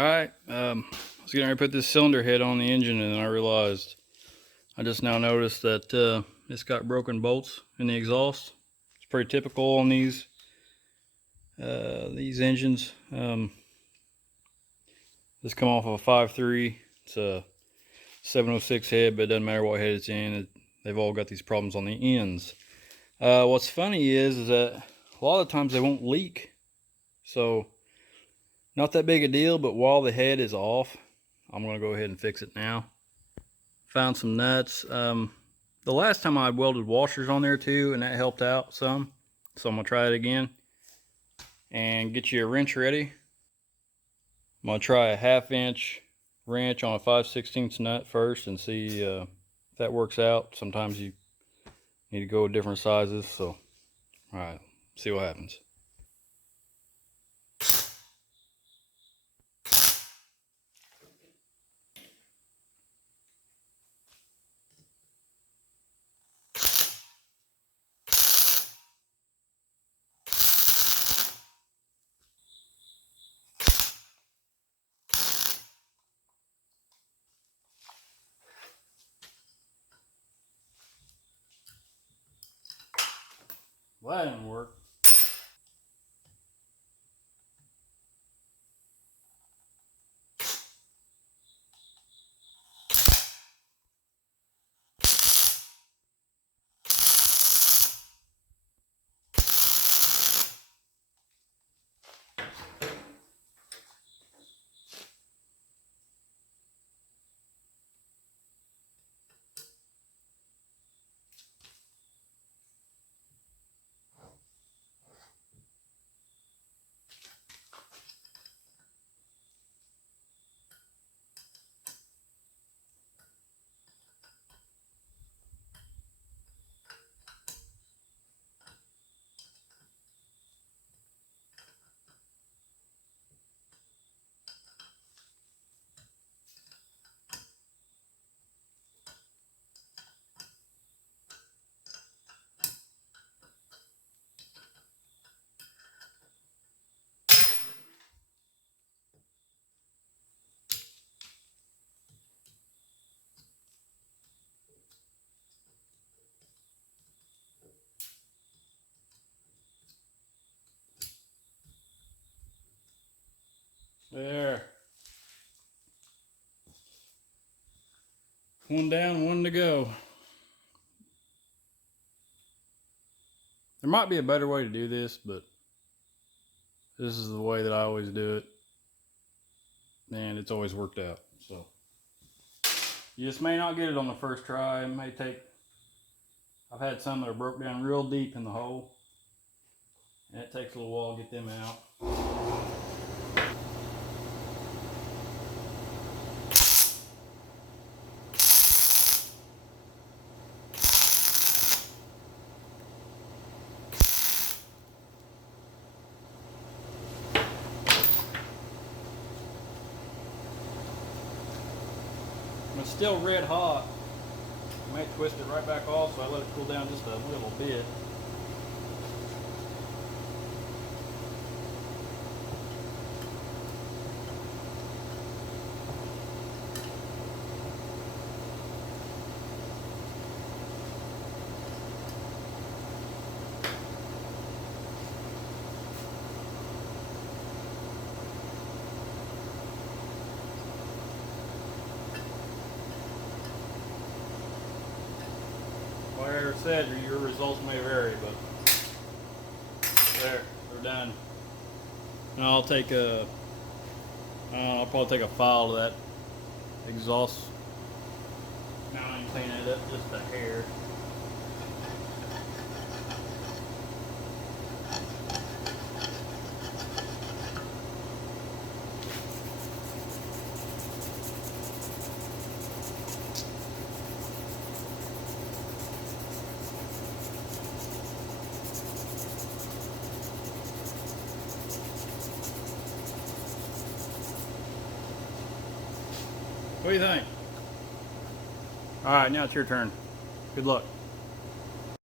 Alright, I was getting ready to put this cylinder head on the engine, and then I realized I just now noticed that it's got broken bolts in the exhaust. It's pretty typical on these engines. This come off of a 5.3. It's a 706 head, but it doesn't matter what head it's in. They've all got these problems on the ends. What's funny is that a lot of times they won't leak. So not that big a deal, but while the head is off, I'm going to go ahead and fix it now. Found some nuts. The last time I welded washers on there too, and that helped out some. So I'm going to try it again. And get you a wrench ready. I'm going to try a 1/2 inch wrench on a 5/16 nut first and see if that works out. Sometimes you need to go with different sizes. So, alright, see what happens. Well, that didn't work. There. One down, one to go. There might be a better way to do this, but this is the way that I always do it. And it's always worked out. So you just may not get it on the first try. It may take, I've had some that are broke down real deep in the hole. And it takes a little while to get them out. It's still red hot. I might twist it right back off, so I let it cool down just a little bit. Like I said, your results may vary, but there, they're done. And I'll take I'll probably take a file to that exhaust mount and clean it up just a hair. What do you think? All right, now it's your turn. Good luck.